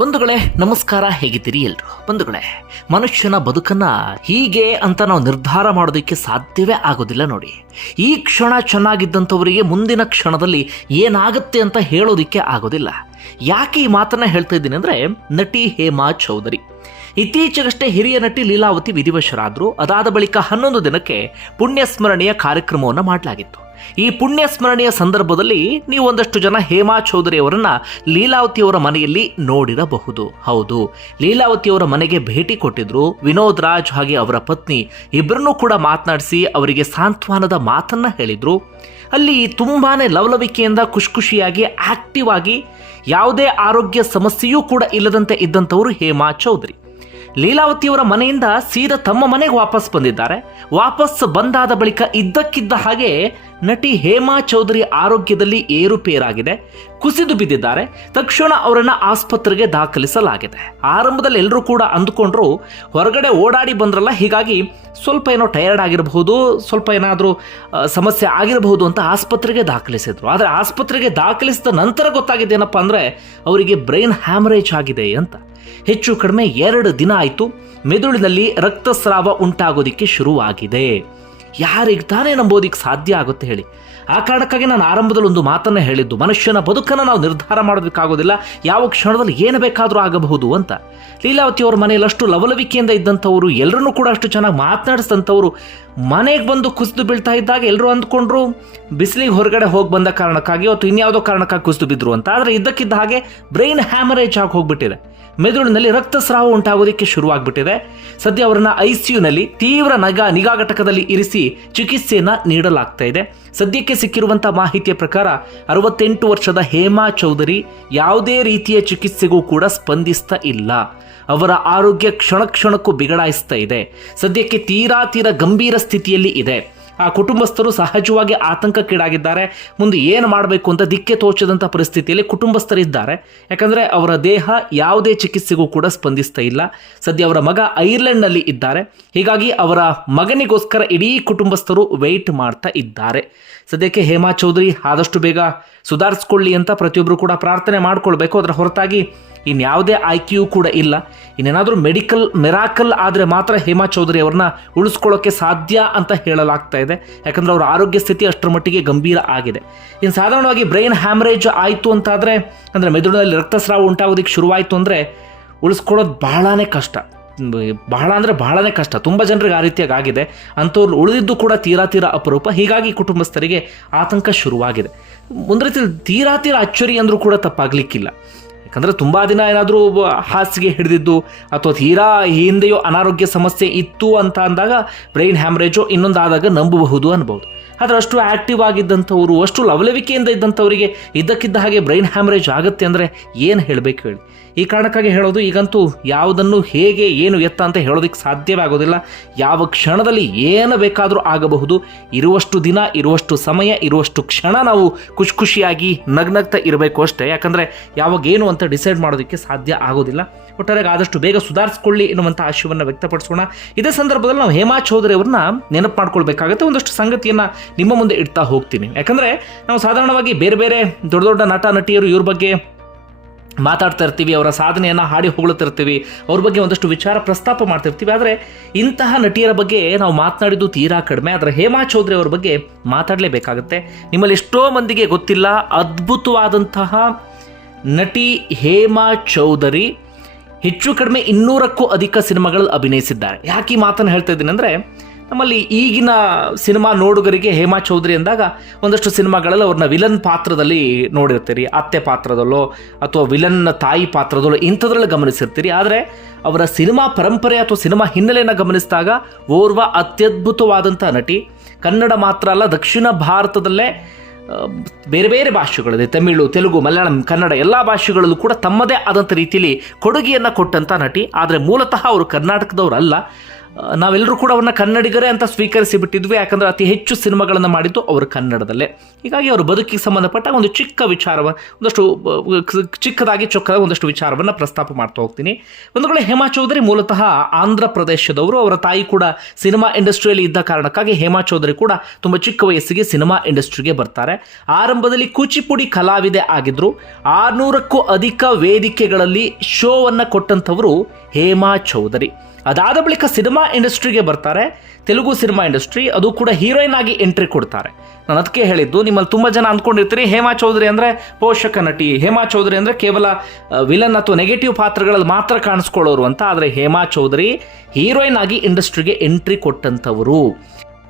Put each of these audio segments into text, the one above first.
ಬಂಧುಗಳೇ, ನಮಸ್ಕಾರ, ಹೇಗಿದ್ದೀರಿ ಎಲ್ರು? ಬಂಧುಗಳೇ, ಮನುಷ್ಯನ ಬದುಕನ್ನ ಹೀಗೆ ಅಂತ ನಾವು ನಿರ್ಧಾರ ಮಾಡೋದಕ್ಕೆ ಸಾಧ್ಯವೇ ಆಗೋದಿಲ್ಲ ನೋಡಿ. ಈ ಕ್ಷಣ ಚೆನ್ನಾಗಿದ್ದಂಥವರಿಗೆ ಮುಂದಿನ ಕ್ಷಣದಲ್ಲಿ ಏನಾಗುತ್ತೆ ಅಂತ ಹೇಳೋದಿಕ್ಕೆ ಆಗೋದಿಲ್ಲ. ಯಾಕೆ ಈ ಮಾತನ್ನ ಹೇಳ್ತಾ ಇದ್ದೀನಿ ಅಂದ್ರೆ, ನಟಿ ಹೇಮಾ ಚೌಧರಿ. ಇತ್ತೀಚೆಗಷ್ಟೇ ಹಿರಿಯ ನಟಿ ಲೀಲಾವತಿ ವಿಧಿವಶರಾದ್ರು. ಅದಾದ ಬಳಿಕ ಹನ್ನೊಂದು ದಿನಕ್ಕೆ ಪುಣ್ಯ ಸ್ಮರಣೆಯ ಕಾರ್ಯಕ್ರಮವನ್ನು ಮಾಡಲಾಗಿತ್ತು. ಈ ಪುಣ್ಯ ಸ್ಮರಣೆಯ ಸಂದರ್ಭದಲ್ಲಿ ನೀವು ಒಂದಷ್ಟು ಜನ ಹೇಮಾ ಚೌಧರಿ ಅವರನ್ನ ಲೀಲಾವತಿಯವರ ಮನೆಯಲ್ಲಿ ನೋಡಿರಬಹುದು. ಹೌದು ಲೀಲಾವತಿಯವರ ಮನೆಗೆ ಭೇಟಿ ಕೊಟ್ಟಿದ್ರು. ವಿನೋದ್ ರಾಜ್ ಹಾಗೆ ಅವರ ಪತ್ನಿ ಇಬ್ಬರನ್ನೂ ಕೂಡ ಮಾತನಾಡಿಸಿ ಅವರಿಗೆ ಸಾಂತ್ವನದ ಮಾತನ್ನ ಹೇಳಿದ್ರು. ಅಲ್ಲಿ ತುಂಬಾನೇ ಲವಲವಿಕೆಯಿಂದ ಖುಷಿ ಖುಷಿಯಾಗಿ ಆಕ್ಟಿವ್ ಆಗಿ ಯಾವುದೇ ಆರೋಗ್ಯ ಸಮಸ್ಯೆಯೂ ಕೂಡ ಇಲ್ಲದಂತೆ ಇದ್ದಂಥವರು ಹೇಮಾ ಚೌಧರಿ. ಲೀಲಾವತಿಯವರ ಮನೆಯಿಂದ ಸೀದಾ ತಮ್ಮ ಮನೆಗೆ ವಾಪಸ್ ಬಂದಿದ್ದಾರೆ. ವಾಪಸ್ ಬಂದಾದ ಬಳಿಕ ಇದ್ದಕ್ಕಿದ್ದ ಹಾಗೆ ನಟಿ ಹೇಮಾ ಚೌಧರಿ ಆರೋಗ್ಯದಲ್ಲಿ ಏರುಪೇರಾಗಿದೆ, ಕುಸಿದು ಬಿದ್ದಿದ್ದಾರೆ, ತಕ್ಷಣ ಅವರನ್ನು ಆಸ್ಪತ್ರೆಗೆ ದಾಖಲಿಸಲಾಗಿದೆ. ಆರಂಭದಲ್ಲಿ ಎಲ್ಲರೂ ಕೂಡ ಅಂದುಕೊಂಡ್ರು, ಹೊರಗಡೆ ಓಡಾಡಿ ಬಂದ್ರಲ್ಲ, ಹೀಗಾಗಿ ಸ್ವಲ್ಪ ಏನೋ ಟಯರ್ಡ್ ಆಗಿರಬಹುದು, ಸ್ವಲ್ಪ ಏನಾದರೂ ಸಮಸ್ಯೆ ಆಗಿರಬಹುದು ಅಂತ ಆಸ್ಪತ್ರೆಗೆ ದಾಖಲಿಸಿದ್ರು. ಆದರೆ ಆಸ್ಪತ್ರೆಗೆ ದಾಖಲಿಸಿದ ನಂತರ ಗೊತ್ತಾಗಿದ್ದೇನಪ್ಪ ಅಂದರೆ, ಅವರಿಗೆ ಬ್ರೈನ್ ಹ್ಯಾಮರೇಜ್ ಆಗಿದೆ ಅಂತ. ಹೆಚ್ಚು ಕಡಿಮೆ ಎರಡು ದಿನ ಆಯಿತು, ಮೆದುಳಿನಲ್ಲಿ ರಕ್ತಸ್ರಾವ ಉಂಟಾಗೋದಿಕ್ಕೆ ಶುರುವಾಗಿದೆ. ಯಾರಿಗೆ ತಾನೇ ನಂಬೋದಿಕ್ಕೆ ಸಾಧ್ಯ ಆಗುತ್ತೆ ಹೇಳಿ. ಆ ಕಾರಣಕ್ಕಾಗಿ ನಾನು ಆರಂಭದಲ್ಲಿ ಒಂದು ಮಾತನ್ನು ಹೇಳಿದ್ದು, ಮನುಷ್ಯನ ಬದುಕನ್ನು ನಾವು ನಿರ್ಧಾರ ಮಾಡೋದಕ್ಕಾಗೋದಿಲ್ಲ ಯಾವ ಕ್ಷಣದಲ್ಲಿ ಏನು ಬೇಕಾದರೂ ಆಗಬಹುದು ಅಂತ. ಲೀಲಾವತಿ ಅವ್ರ ಮನೆಯಲ್ಲಿ ಅಷ್ಟು ಲವಲವಿಕೆಯಿಂದ ಇದ್ದಂಥವರು ಎಲ್ಲರನ್ನೂ ಕೂಡ ಅಷ್ಟು ಚೆನ್ನಾಗಿ ಮಾತನಾಡಿಸಿದಂಥವ್ರು, ಮನೆಗೆ ಬಂದು ಕುಸಿದು ಬೀಳ್ತಾ ಇದ್ದಾಗ ಎಲ್ಲರೂ ಅಂದ್ಕೊಂಡ್ರು, ಬಿಸಿಲಿಗೆ ಹೊರಗಡೆ ಹೋಗಿ ಬಂದ ಕಾರಣಕ್ಕಾಗಿ ಅಥವಾ ಇನ್ಯಾವುದೋ ಕಾರಣಕ್ಕಾಗಿ ಕುಸಿದು ಬಿದ್ದರು ಅಂತ. ಆದರೆ ಇದ್ದಕ್ಕಿದ್ದ ಹಾಗೆ ಬ್ರೈನ್ ಹ್ಯಾಮರೇಜ್ ಆಗಿ ಹೋಗ್ಬಿಟ್ಟಿದೆ. ಮೆದುಳಿನಲ್ಲಿ ರಕ್ತಸ್ರಾವ ಉಂಟಾಗೋದಕ್ಕೆ ಶುರುವಾಗ್ಬಿಟ್ಟಿದೆ. ಸದ್ಯ ಅವರನ್ನ ಐಸಿಯುನಲ್ಲಿ ತೀವ್ರ ನಗ ನಿಗಾ ಘಟಕದಲ್ಲಿ ಇರಿಸಿ ಚಿಕಿತ್ಸೆಯನ್ನ ನೀಡಲಾಗ್ತಾ ಇದೆ. ಸದ್ಯಕ್ಕೆ ಸಿಕ್ಕಿರುವಂಥ ಮಾಹಿತಿಯ ಪ್ರಕಾರ ಅರವತ್ತೆಂಟು ವರ್ಷದ ಹೇಮಾ ಚೌಧರಿ ಯಾವುದೇ ರೀತಿಯ ಚಿಕಿತ್ಸೆಗೂ ಕೂಡ ಸ್ಪಂದಿಸ್ತಾ ಇಲ್ಲ. ಅವರ ಆರೋಗ್ಯ ಕ್ಷಣ ಕ್ಷಣಕ್ಕೂ ಬಿಗಡಾಯಿಸ್ತಾ ಇದೆ. ಸದ್ಯಕ್ಕೆ ತೀರಾ ತೀರಾ ಗಂಭೀರ ಸ್ಥಿತಿಯಲ್ಲಿ ಇದೆ. ಆ ಕುಟುಂಬಸ್ಥರು ಸಹಜವಾಗಿ ಆತಂಕಕ್ಕೀಡಾಗಿದ್ದಾರೆ. ಮುಂದೆ ಏನು ಮಾಡಬೇಕು ಅಂತ ದಿಕ್ಕೆ ತೋಚದಂಥ ಪರಿಸ್ಥಿತಿಯಲ್ಲಿ ಕುಟುಂಬಸ್ಥರಿದ್ದಾರೆ. ಯಾಕಂದರೆ ಅವರ ದೇಹ ಯಾವುದೇ ಚಿಕಿತ್ಸೆಗೂ ಕೂಡ ಸ್ಪಂದಿಸ್ತಾ ಇಲ್ಲ. ಸದ್ಯ ಅವರ ಮಗ ಐರ್ಲೆಂಡ್ನಲ್ಲಿ ಇದ್ದಾರೆ. ಹೀಗಾಗಿ ಅವರ ಮಗನಿಗೋಸ್ಕರ ಇಡೀ ಕುಟುಂಬಸ್ಥರು ವೆಯ್ಟ್ ಮಾಡ್ತಾ ಇದ್ದಾರೆ. ಸದ್ಯಕ್ಕೆ ಹೇಮಾ ಚೌಧರಿ ಆದಷ್ಟು ಬೇಗ ಸುಧಾರಿಸ್ಕೊಳ್ಳಿ ಅಂತ ಪ್ರತಿಯೊಬ್ಬರು ಕೂಡ ಪ್ರಾರ್ಥನೆ ಮಾಡ್ಕೊಳ್ಬೇಕು. ಅದರ ಹೊರತಾಗಿ ಇನ್ಯಾವುದೇ ಆಯ್ಕೆಯೂ ಕೂಡ ಇಲ್ಲ. ಇನ್ನೇನಾದರೂ ಮೆಡಿಕಲ್ ಮೆರಾಕಲ್ ಆದರೆ ಮಾತ್ರ ಹೇಮಾ ಚೌಧರಿ ಅವ್ರನ್ನ ಉಳಿಸ್ಕೊಳ್ಳೋಕ್ಕೆ ಸಾಧ್ಯ ಅಂತ ಹೇಳಲಾಗ್ತಾ ಯಾಕಂದ್ರೆ ಅವರ ಆರೋಗ್ಯ ಸ್ಥಿತಿ ಅಷ್ಟರ ಮಟ್ಟಿಗೆ ಗಂಭೀರ ಆಗಿದೆ. ಇನ್ನು ಸಾಧಾರಣವಾಗಿ ಬ್ರೈನ್ ಹ್ಯಾಮರೇಜ್ ಆಯಿತು ಅಂತಾದರೆ, ಅಂದರೆ ಮೆದುಳಿನಲ್ಲಿ ರಕ್ತಸ್ರಾವ ಉಂಟಾಗೋದಕ್ಕೆ ಶುರುವಾಯಿತು ಅಂದರೆ ಉಳಿಸ್ಕೊಳ್ಳೋದು ಬಹಳನೇ ಕಷ್ಟ. ಬಹಳ ಅಂದರೆ ಬಹಳನೇ ಕಷ್ಟ. ತುಂಬ ಜನರಿಗೆ ಆ ರೀತಿಯಾಗಿ ಆಗಿದೆ. ಅಂಥವ್ರು ಉಳಿದಿದ್ದು ಕೂಡ ತೀರಾ ತೀರಾ ಅಪರೂಪ. ಹೀಗಾಗಿ ಕುಟುಂಬಸ್ಥರಿಗೆ ಆತಂಕ ಶುರುವಾಗಿದೆ. ಒಂದು ರೀತಿಯಲ್ಲಿ ತೀರಾ ತೀರಾ ಅಚ್ಚರಿ ಅಂದರೂ ಕೂಡ ತಪ್ಪಾಗಲಿಕ್ಕಿಲ್ಲ. ಯಾಕಂದರೆ ತುಂಬ ದಿನ ಏನಾದರೂ ಹಾಸಿಗೆ ಹಿಡಿದಿದ್ದು ಅಥವಾ ತೀರಾ ಹಿಂದೆಯೋ ಅನಾರೋಗ್ಯ ಸಮಸ್ಯೆ ಇತ್ತು ಅಂತ ಅಂದಾಗ ಬ್ರೈನ್ ಹ್ಯಾಮ್ರೇಜು ಇನ್ನೊಂದಾದಾಗ ನಂಬಬಹುದು ಅನ್ಬೋದು. ಆದರೆ ಅಷ್ಟು ಆಕ್ಟಿವ್ ಆಗಿದ್ದಂಥವ್ರು, ಅಷ್ಟು ಲವಲವಿಕೆಯಿಂದ ಇದ್ದಂಥವರಿಗೆ ಇದ್ದಕ್ಕಿದ್ದ ಹಾಗೆ ಬ್ರೈನ್ ಹ್ಯಾಮರೇಜ್ ಆಗುತ್ತೆ ಅಂದರೆ ಏನು ಹೇಳಬೇಕು ಹೇಳಿ. ಈ ಕಾರಣಕ್ಕಾಗಿ ಹೇಳೋದು, ಈಗಂತೂ ಯಾವುದನ್ನು ಹೇಗೆ ಏನು ಎತ್ತ ಅಂತ ಹೇಳೋದಕ್ಕೆ ಸಾಧ್ಯವೇ ಆಗೋದಿಲ್ಲ ಯಾವ ಕ್ಷಣದಲ್ಲಿ ಏನು ಬೇಕಾದರೂ ಆಗಬಹುದು. ಇರುವಷ್ಟು ದಿನ, ಇರುವಷ್ಟು ಸಮಯ, ಇರುವಷ್ಟು ಕ್ಷಣ ನಾವು ಖುಷಿ ಖುಷಿಯಾಗಿ ನಗ್ನಗ್ತಾ ಇರಬೇಕು ಅಷ್ಟೇ. ಯಾಕಂದರೆ ಯಾವಾಗ ಏನು ಅಂತ ಡಿಸೈಡ್ ಮಾಡೋದಕ್ಕೆ ಸಾಧ್ಯ ಆಗೋದಿಲ್ಲ. ಒಟ್ಟಾರೆಗೆ ಆದಷ್ಟು ಬೇಗ ಸುಧಾರಿಸ್ಕೊಳ್ಳಿ ಎನ್ನುವಂಥ ಆಶಯವನ್ನು ವ್ಯಕ್ತಪಡಿಸೋಣ. ಇದೇ ಸಂದರ್ಭದಲ್ಲಿ ನಾವು ಹೇಮಾ ಚೌಧರಿ ಅವ್ರನ್ನ ನೆನಪು ಮಾಡ್ಕೊಳ್ಬೇಕಾಗುತ್ತೆ. ಒಂದಷ್ಟು ಸಂಗತಿಯನ್ನು ನಿಮ್ಮ ಮುಂದೆ ಇಡ್ತಾ ಹೋಗ್ತೀನಿ. ಯಾಕಂದರೆ ನಾವು ಸಾಧಾರಣವಾಗಿ ಬೇರೆ ಬೇರೆ ದೊಡ್ಡ ದೊಡ್ಡ ನಟ, ನಟಿಯರು ಇವ್ರ ಬಗ್ಗೆ ಮಾತಾಡ್ತಾ ಇರ್ತೀವಿ, ಅವರ ಸಾಧನೆಯನ್ನು ಹಾಡಿ ಹೊಗಳುತ್ತಿರ್ತೀವಿ ಅವ್ರ ಬಗ್ಗೆ ಒಂದಷ್ಟು ವಿಚಾರ ಪ್ರಸ್ತಾಪ ಮಾಡ್ತಿರ್ತೀವಿ ಆದರೆ ಇಂತಹ ನಟಿಯರ ಬಗ್ಗೆ ನಾವು ಮಾತನಾಡಿದ್ದು ತೀರಾ ಕಡಿಮೆ. ಆದರೆ ಹೇಮಾ ಚೌಧರಿ ಅವ್ರ ಬಗ್ಗೆ ಮಾತಾಡಲೇಬೇಕಾಗುತ್ತೆ. ನಿಮ್ಮಲ್ಲಿ ಎಷ್ಟೋ ಮಂದಿಗೆ ಗೊತ್ತಿಲ್ಲ, ಅದ್ಭುತವಾದಂತಹ ನಟಿ ಹೇಮಾ ಚೌಧರಿ ಹೆಚ್ಚು ಕಡಿಮೆ ಇನ್ನೂರಕ್ಕೂ ಅಧಿಕ ಸಿನಿಮಾಗಳಲ್ಲಿ ಅಭಿನಯಿಸಿದ್ದಾರೆ. ಯಾಕೆ ಈ ಮಾತನ್ನು ಹೇಳ್ತಾ ಇದ್ದೀನಿ ಅಂದರೆ ನಮ್ಮಲ್ಲಿ ಈಗಿನ ಸಿನಿಮಾ ನೋಡುಗರಿಗೆ ಹೇಮಾ ಚೌಧರಿ ಅಂದಾಗ ಒಂದಷ್ಟು ಸಿನಿಮಾಗಳಲ್ಲಿ ಅವ್ರನ್ನ ವಿಲನ್ ಪಾತ್ರದಲ್ಲಿ ನೋಡಿರ್ತೀರಿ, ಅತ್ತೆ ಪಾತ್ರದಲ್ಲೋ ಅಥವಾ ವಿಲನ್ ತಾಯಿ ಪಾತ್ರದಲ್ಲೋ ಇಂಥದ್ರಲ್ಲಿ ಗಮನಿಸಿರ್ತೀರಿ. ಆದರೆ ಅವರ ಸಿನಿಮಾ ಪರಂಪರೆ ಅಥವಾ ಸಿನಿಮಾ ಹಿನ್ನೆಲೆಯನ್ನು ಗಮನಿಸಿದಾಗ ಓರ್ವ ಅತ್ಯದ್ಭುತವಾದಂಥ ನಟಿ, ಕನ್ನಡ ಮಾತ್ರ ಅಲ್ಲ, ದಕ್ಷಿಣ ಭಾರತದಲ್ಲೇ ಬೇರೆ ಬೇರೆ ಭಾಷೆಗಳಿದೆ ತಮಿಳು, ತೆಲುಗು, ಮಲಯಾಳಂ, ಕನ್ನಡ ಎಲ್ಲ ಭಾಷೆಗಳಲ್ಲೂ ಕೂಡ ತಮ್ಮದೇ ಆದಂಥ ರೀತಿಯಲ್ಲಿ ಕೊಡುಗೆಯನ್ನು ಕೊಟ್ಟಂಥ ನಟಿ. ಆದರೆ ಮೂಲತಃ ಅವರು ಕರ್ನಾಟಕದವರಲ್ಲ ನಾವೆಲ್ಲರೂ ಕೂಡ ಅವ್ರನ್ನ ಕನ್ನಡಿಗರೇ ಅಂತ ಸ್ವೀಕರಿಸಿ ಬಿಟ್ಟಿದ್ವಿ ಯಾಕಂದರೆ ಅತಿ ಹೆಚ್ಚು ಸಿನಿಮಾಗಳನ್ನು ಮಾಡಿದ್ದು ಅವರು ಕನ್ನಡದಲ್ಲೇ. ಹೀಗಾಗಿ ಅವರು ಬದುಕಿಗೆ ಸಂಬಂಧಪಟ್ಟ ಒಂದು ಚಿಕ್ಕ ವಿಚಾರವ, ಒಂದಷ್ಟು ಚಿಕ್ಕದಾಗಿ ಚೊಕ್ಕದ ಒಂದಷ್ಟು ವಿಚಾರವನ್ನು ಪ್ರಸ್ತಾಪ ಮಾಡ್ತಾ ಹೋಗ್ತೀನಿ. ಒಂದು ಕಡೆ ಹೇಮಾ ಚೌಧರಿ ಮೂಲತಃ ಆಂಧ್ರ ಪ್ರದೇಶದವರು, ಅವರ ತಾಯಿ ಕೂಡ ಸಿನಿಮಾ ಇಂಡಸ್ಟ್ರಿಯಲ್ಲಿ ಇದ್ದ ಕಾರಣಕ್ಕಾಗಿ ಹೇಮಾ ಚೌಧರಿ ಕೂಡ ತುಂಬ ಚಿಕ್ಕ ವಯಸ್ಸಿಗೆ ಸಿನಿಮಾ ಇಂಡಸ್ಟ್ರಿಗೆ ಬರ್ತಾರೆ. ಆರಂಭದಲ್ಲಿ ಕೂಚಿಪುಡಿ ಕಲಾವಿದೆ ಆಗಿದ್ದರು ಆರುನೂರಕ್ಕೂ ಅಧಿಕ ವೇದಿಕೆಗಳಲ್ಲಿ ಶೋವನ್ನು ಕೊಟ್ಟಂಥವರು ಹೇಮಾ ಚೌಧರಿ. ಅದಾದ ಬಳಿಕ ಸಿನಿಮಾ ಇಂಡಸ್ಟ್ರಿಗೆ ಬರ್ತಾರೆ. ತೆಲುಗು ಸಿನಿಮಾ ಇಂಡಸ್ಟ್ರಿ, ಅದು ಕೂಡ ಹೀರೋಯಿನ್ ಆಗಿ ಎಂಟ್ರಿ ಕೊಡ್ತಾರೆ. ನಾನು ಅದಕ್ಕೆ ಹೇಳಿದ್ದು, ನಿಮ್ಮಲ್ಲಿ ತುಂಬ ಜನ ಅಂದ್ಕೊಂಡಿರ್ತೀರಿ, ಹೇಮಾ ಚೌಧರಿ ಅಂದರೆ ಪೋಷಕ ನಟಿ, ಹೇಮಾ ಚೌಧರಿ ಅಂದರೆ ಕೇವಲ ವಿಲನ್ ಅಥವಾ ನೆಗೆಟಿವ್ ಪಾತ್ರಗಳಲ್ಲಿ ಮಾತ್ರ ಕಾಣಿಸ್ಕೊಳ್ಳೋರು ಅಂತ. ಆದರೆ ಹೇಮಾ ಚೌಧರಿ ಹೀರೋಯಿನ್ ಆಗಿ ಇಂಡಸ್ಟ್ರಿಗೆ ಎಂಟ್ರಿ ಕೊಟ್ಟಂಥವರು.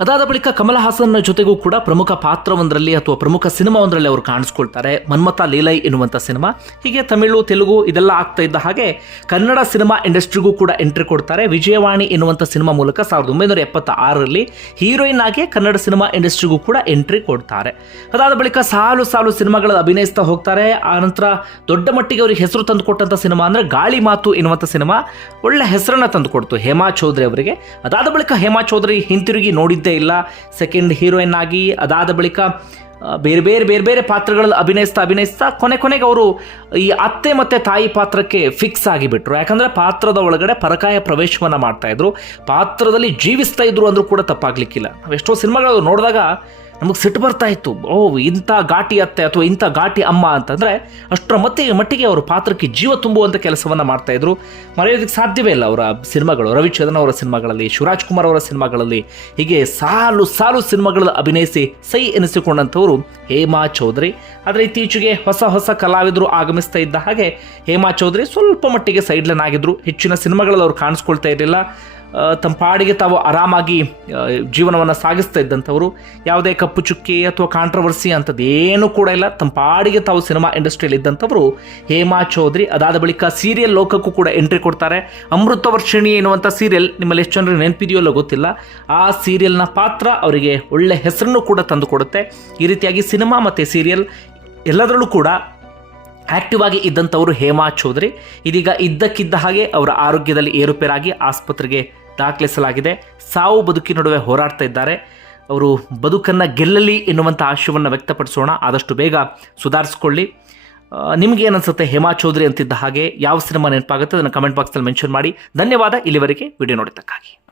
ಅದಾದ ಬಳಿಕ ಕಮಲ್ ಹಾಸನ್ ಜೊತೆಗೂ ಕೂಡ ಪ್ರಮುಖ ಪಾತ್ರವೊಂದರಲ್ಲಿ ಅಥವಾ ಪ್ರಮುಖ ಸಿನಿಮಾವೊಂದರಲ್ಲಿ ಅವರು ಕಾಣಿಸ್ಕೊಳ್ತಾರೆ. ಮನ್ಮಥ ಲೀಲೈ ಎನ್ನುವಂಥ ಸಿನಿಮಾ. ಹೀಗೆ ತಮಿಳು, ತೆಲುಗು ಇದೆಲ್ಲ ಆಗ್ತಾ ಇದ್ದ ಹಾಗೆ ಕನ್ನಡ ಸಿನಿಮಾ ಇಂಡಸ್ಟ್ರಿಗೂ ಕೂಡ ಎಂಟ್ರಿ ಕೊಡ್ತಾರೆ. ವಿಜಯವಾಣಿ ಎನ್ನುವಂಥ ಸಿನಿಮಾ ಮೂಲಕ ಸಾವಿರದ ಒಂಬೈನೂರ ಎಪ್ಪತ್ತ ಆರರಲ್ಲಿ ಹೀರೋಯಿನ್ ಆಗಿ ಕನ್ನಡ ಸಿನಿಮಾ ಇಂಡಸ್ಟ್ರಿಗೂ ಕೂಡ ಎಂಟ್ರಿ ಕೊಡ್ತಾರೆ. ಅದಾದ ಬಳಿಕ ಸಾಲು ಸಾಲು ಸಿನಿಮಾಗಳ ಅಭಿನಯಿಸ್ತಾ ಹೋಗ್ತಾರೆ. ಆನಂತರ ದೊಡ್ಡ ಮಟ್ಟಿಗೆ ಅವರಿಗೆ ಹೆಸರು ತಂದು ಕೊಟ್ಟಂತ ಸಿನಿಮಾ ಅಂದರೆ ಗಾಳಿ ಮಾತು ಎನ್ನುವಂಥ ಸಿನಿಮಾ. ಒಳ್ಳೆ ಹೆಸರನ್ನ ತಂದುಕೊಡ್ತು ಹೇಮಾ ಚೌಧರಿ ಅವರಿಗೆ. ಅದಾದ ಬಳಿಕ ಹೇಮಾ ಚೌಧರಿ ಹಿಂತಿರುಗಿ ನೋಡಿದ್ದೇ ಇಲ್ಲ. ಸೆಕೆಂಡ್ ಹೀರೋಯಿನ್ ಆಗಿ ಅದಾದ ಬಳಿಕ ಬೇರೆ ಬೇರೆ ಬೇರೆ ಬೇರೆ ಪಾತ್ರಗಳಲ್ಲಿ ಅಭಿನಯಿಸ್ತಾ ಅಭಿನಯಿಸ್ತಾ ಕೊನೆ ಕೊನೆಗೆ ಅವರು ಈ ಅತ್ತೆ ಮತ್ತೆ ತಾಯಿ ಪಾತ್ರಕ್ಕೆ ಫಿಕ್ಸ್ ಆಗಿಬಿಟ್ರು. ಯಾಕಂದರೆ ಪಾತ್ರದ ಒಳಗಡೆ ಪರಕಾಯ ಪ್ರವೇಶವನ್ನು ಮಾಡ್ತಾಯಿದ್ರು ಪಾತ್ರದಲ್ಲಿ ಜೀವಿಸ್ತಾ ಇದ್ರು ಅಂದರೂ ಕೂಡ ತಪ್ಪಾಗ್ಲಿಕ್ಕಿಲ್ಲ. ನಾವು ಎಷ್ಟೋ ಸಿನಿಮಾಗಳು ನೋಡಿದಾಗ ನಮಗೆ ಸಿಟ್ಟು ಬರ್ತಾ ಇತ್ತು. ಓ, ಇಂಥ ಘಾಟಿ ಅತ್ತೆ ಅಥವಾ ಇಂಥ ಘಾಟಿ ಅಮ್ಮ ಅಂತಂದರೆ ಅಷ್ಟರ ಮಟ್ಟಿಗೆ ಮಟ್ಟಿಗೆ ಅವರು ಪಾತ್ರಕ್ಕೆ ಜೀವ ತುಂಬುವಂಥ ಕೆಲಸವನ್ನು ಮಾಡ್ತಾಯಿದ್ರು ಮರೆಯೋದಕ್ಕೆ ಸಾಧ್ಯವೇ ಇಲ್ಲ ಅವರ ಸಿನಿಮಾಗಳು. ರವಿಚಂದ್ರನ್ ಅವರ ಸಿನಿಮಾಗಳಲ್ಲಿ, ಶಿವರಾಜ್ ಕುಮಾರ್ ಅವರ ಸಿನಿಮಾಗಳಲ್ಲಿ ಹೀಗೆ ಸಾಲು ಸಾಲು ಸಿನಿಮಾಗಳಲ್ಲಿ ಅಭಿನಯಿಸಿ ಸೈ ಎನಿಸಿಕೊಂಡಂಥವರು ಹೇಮಾ ಚೌಧರಿ. ಆದರೆ ಇತ್ತೀಚೆಗೆ ಹೊಸ ಹೊಸ ಕಲಾವಿದರು ಆಗಮಿಸ್ತಾ ಇದ್ದ ಹಾಗೆ ಹೇಮಾ ಚೌಧರಿ ಸ್ವಲ್ಪ ಮಟ್ಟಿಗೆ ಸೈಡ್ಲನ್ ಆಗಿದ್ರು. ಹೆಚ್ಚಿನ ಸಿನಿಮಾಗಳಲ್ಲಿ ಅವ್ರು ಕಾಣಿಸ್ಕೊಳ್ತಾ ಇರಲಿಲ್ಲ. ಆ, ತಮ್ಮ ಪಾಡಿಗೆ ತಾವು ಆರಾಮಾಗಿ ಜೀವನವನ್ನು ಸಾಗಿಸ್ತಾ ಇದ್ದಂಥವರು ಯಾವುದೇ ಕಪ್ಪು ಚುಕ್ಕಿ ಅಥವಾ ಕಾಂಟ್ರವರ್ಸಿ ಅಂಥದ್ದು ಕೂಡ ಇಲ್ಲ. ತಮ್ಮ ಪಾಡಿಗೆ ತಾವು ಸಿನಿಮಾ ಇಂಡಸ್ಟ್ರಿಯಲ್ಲಿ ಇದ್ದಂಥವರು ಹೇಮಾ ಚೌಧರಿ ಅದಾದ ಬಳಿಕ ಸೀರಿಯಲ್ ಲೋಕಕ್ಕೂ ಕೂಡ ಎಂಟ್ರಿ ಕೊಡ್ತಾರೆ. ಅಮೃತ ವರ್ಷಿಣಿ ಎನ್ನುವಂಥ ಸೀರಿಯಲ್ ನಿಮ್ಮಲ್ಲಿ ಎಷ್ಟು ಜನರಿಗೆ ನೆನಪಿದೆಯೋ ಅಲ್ಲ ಗೊತ್ತಿಲ್ಲ. ಆ ಸೀರಿಯಲ್ನ ಪಾತ್ರ ಅವರಿಗೆ ಒಳ್ಳೆ ಹೆಸರನ್ನು ಕೂಡ ತಂದುಕೊಡುತ್ತೆ ಈ ರೀತಿಯಾಗಿ ಸಿನಿಮಾ ಮತ್ತು ಸೀರಿಯಲ್ ಎಲ್ಲದರಲ್ಲೂ ಕೂಡ ಆಕ್ಟಿವ್ ಆಗಿ ಇದ್ದಂಥವರು ಹೇಮಾ ಚೌಧರಿ. ಇದೀಗ ಇದ್ದಕ್ಕಿದ್ದ ಹಾಗೆ ಅವರ ಆರೋಗ್ಯದಲ್ಲಿ ಏರುಪೇರಾಗಿ ಆಸ್ಪತ್ರೆಗೆ ದಾಖಲಿಸಲಾಗಿದೆ. ಸಾವು ಬದುಕಿನ ನಡುವೆ ಹೋರಾಡ್ತಾ ಇದ್ದಾರೆ. ಅವರು ಬದುಕನ್ನು ಗೆಲ್ಲಲಿ ಎನ್ನುವಂಥ ಆಶಯವನ್ನು ವ್ಯಕ್ತಪಡಿಸೋಣ. ಆದಷ್ಟು ಬೇಗ ಸುಧಾರಿಸ್ಕೊಳ್ಳಿ. ನಿಮ್ಗೆ ಏನನ್ಸುತ್ತೆ ಹೇಮಾ ಚೌಧರಿ ಅಂತಿದ್ದ ಹಾಗೆ ಯಾವ ಸಿನಿಮಾ ನೆನಪಾಗುತ್ತೆ? ಅದನ್ನು ಕಮೆಂಟ್ ಬಾಕ್ಸಲ್ಲಿ ಮೆನ್ಷನ್ ಮಾಡಿ. ಧನ್ಯವಾದ. ಇಲ್ಲಿವರೆಗೆ ವಿಡಿಯೋ ನೋಡಿದ್ದಕ್ಕಾಗಿ.